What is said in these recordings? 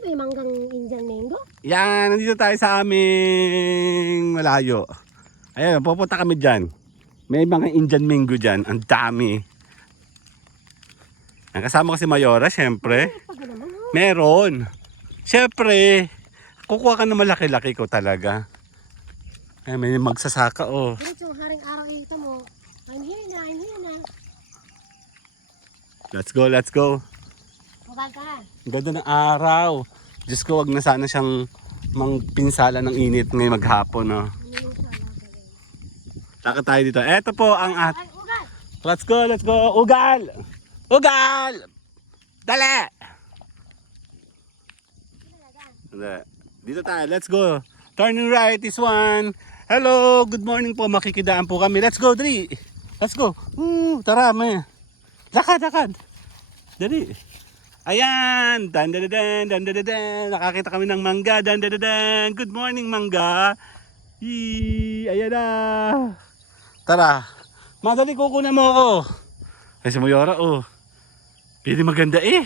ba yung manggang Indian mango? Yan, nandito tayo sa aming malayo. Ayan, pupunta kami dyan. May mga Indian mango dyan. Ang dami. Ang kasama ko si Mayora, syempre. Pag naman, oh. Meron. Syempre, kukuha ka ng malaki-laki ko talaga. Ay, may magsasaka, oh. Diretso, haring araw ito mo. I'm here na, I'm here na. Let's go, let's go. Mabal ka. Ang ganda ng araw. Diyos ko, wag na sana siyang mangpinsala ng init ngayong maghapon, no? Lakad tayo dito. Eto po ang Ay, ugat! Let's go, let's go. Ugal! Ugal! Dali! Dito tayo, let's go. Turning right is one. Hello, good morning po. Makikidaan po kami. Let's go, Dri. Let's go. Tara, may. Lakad, lakad. Dali. Ayan. Dan, dan, dan, dan, dan, dan. Nakakita kami ng mangga. Dan, dan, dan. Good morning, mangga. Ayan na. Tara. Madali, kukunan mo ako. Ay, si Mayora, oh. Pili maganda eh.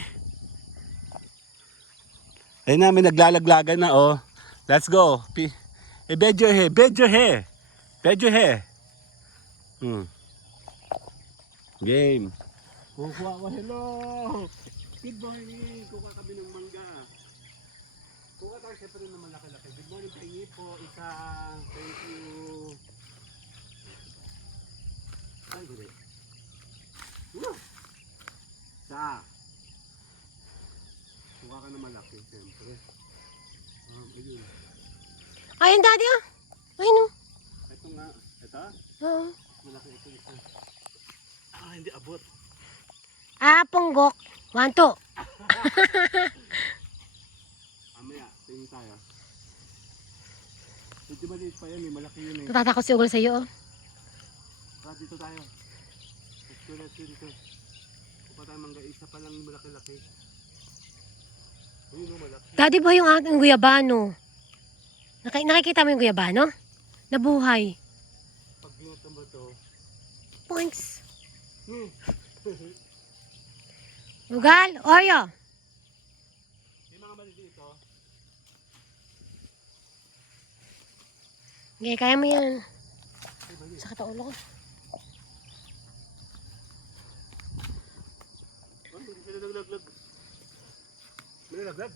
Ayun na, may naglalaglagan na, oh. Let's go. Bedyo he, bedyo he. Bedyo he. Game. Kukuha ko, hello. Good morning. Kukuha kami ng mangga. Kukuha tayo siyempre ng malaki-laki. Good morning, pahingi po. Isa. Thank you. Ay, guli. Isa. Kuha ka ng malaki, siyempre. Ayun. Ayun, daddy, oh. Ayun, oh. Ito nga. Ito? Oo. Malaki ito isa. Hindi abot. Punggok. 1, 2. Amaya, tingin tayo. Medyo maliit pa yan eh, malaki yun eh. Natatakot si Ugol sa'yo, oh. Tara, dito tayo. Let's go dito. Kupa tayo mangga, isa pa lang malaki-laki. Ayun o, malaki. Daddy, ba yung ating guyabano? Nakikita mo yung guyabano? Nabuhay. Pag ginutom mo to. Points. Ugal, Oreo. Yung mga mali dito. Okay, kaya mo yan. Sakit ang ulo ko. Hindi sila naglaglag. May nalaglag?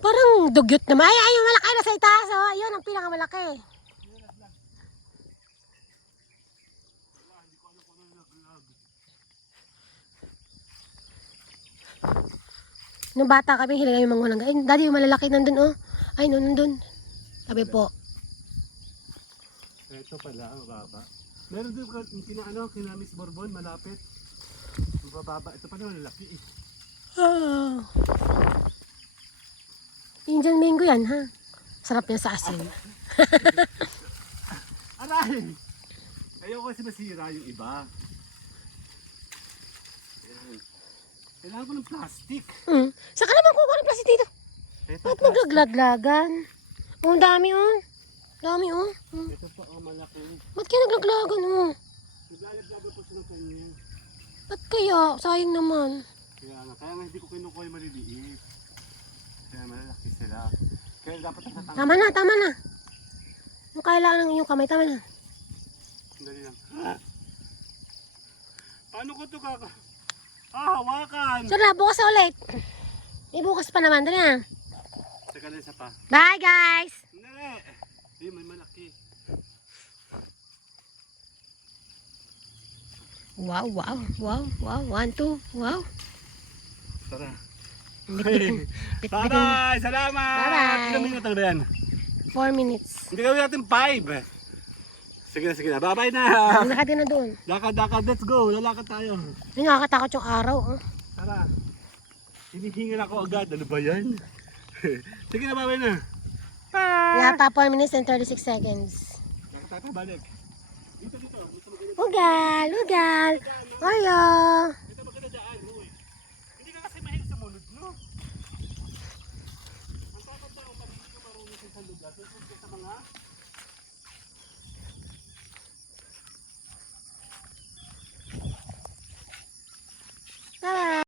Parang dugyot naman. Ay, yung malaki na sa itaas, oh. Ayun, ang pinakamalaki. Nung bata kami, hilaga yung mga langga. Ay, daddy, yung malalaki nandun, oh. Ay, no, nandun. Sabi po. Ito pala, mababa. Meron din kina Miss Borbon, malapit. Mababa. Ito pala, malalaki eh. Ah. Indian mango yan, ha? Sarap yan sa asin. Aray! Ayoko kasi masira yung iba. Ayan. Kailangan ko ng plastic. Saka naman kukuha ng plastic dito. Ba't naglaglagan? Oh, ang dami, oh. Dami, oh. Ito pa, oh, malaki. Ba't kaya naglaglagan, oh? Naglalaglagan po sila kanya. Ba't kaya? Sayang naman. Kaya nga hindi ko kinukuha yung maliliit. Kaya malalaki sila. Kaya dapat natatanggal. Tama na, tama na. Yung kailangan ng iyong kamay, tama na. Dali lang. Paano ko ito hawakan? Sure na, bukas na ulit. Bukas pa naman, dali na. Teka na isa pa. Bye, guys! Hindi. Ay, may malaki. Wow, wow, wow, wow. 1, 2, wow. Tara. Bit-bitin. Bye-bye! Salamat! Bye-bye. Ilang minuto na ba yan? 4 minutes. Hindi gawin natin 5. Sige na. Bye-bye na! Lakad na doon. Lakad. Let's go. Lalakad tayo. Ay, nakakatakot yung araw, oh. Tara. Hinihingal ako agad. Ano ba yan? Sige na, bye-bye na. Bye! Wala pa 4 minutes and 36 seconds. Lakad tayo, balik. Dito. Ugal! Oreo!